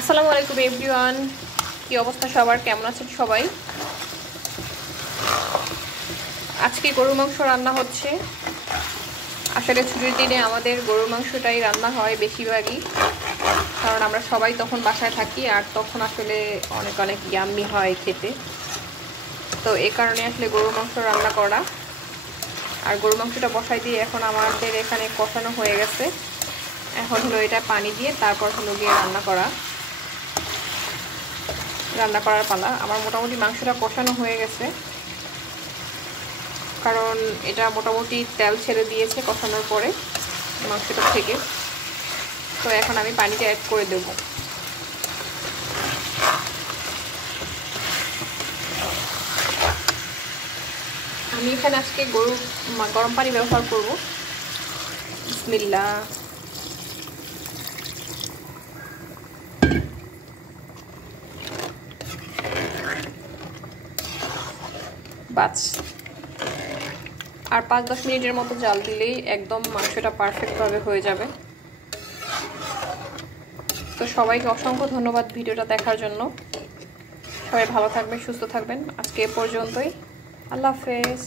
আসসালামু আলাইকুম এভরিওয়ান, কি অবস্থা সবার, কেমন আছেন সবাই? আজকে গরুর মাংস রান্না হচ্ছে। আসলে ছুটির দিনে আমাদের গরুর মাংসটাই রান্না হয় বেশিরভাগই, কারণ আমরা সবাই তখন বাসায় থাকি আর তখন আসলে অনেক অনেক ইয়াম্মি হয় খেতে। তো এই কারণে আসলে গরুর মাংস রান্না করা। আর গরুর মাংসটা বসাই দিয়ে এখন আমাদের এখানে কষানো হয়ে গেছে। এখন হলো এটা পানি দিয়ে তারপর হলো গিয়ে রান্না করার পালা। আমার মোটামুটি মাংসটা কষানো হয়ে গেছে, কারণ এটা মোটামুটি তেল ছেড়ে দিয়েছে কষানোর পরে মাংসটা থেকে। তো এখন আমি পানিটা অ্যাড করে দেব। আমি এখানে আজকে গরম পানি ব্যবহার করব। বিসমিল্লাহ। বাস আর 5-10 মিনিটের মতো জাল দিলেই একদম মাংসটা পারফেক্টভাবে হয়ে যাবে। তো সবাইকে অসংখ্য ধন্যবাদ ভিডিওটা দেখার জন্য। সবাই ভালো থাকবেন, সুস্থ থাকবেন। আজকে এ পর্যন্তই। আল্লাহ হাফেজ।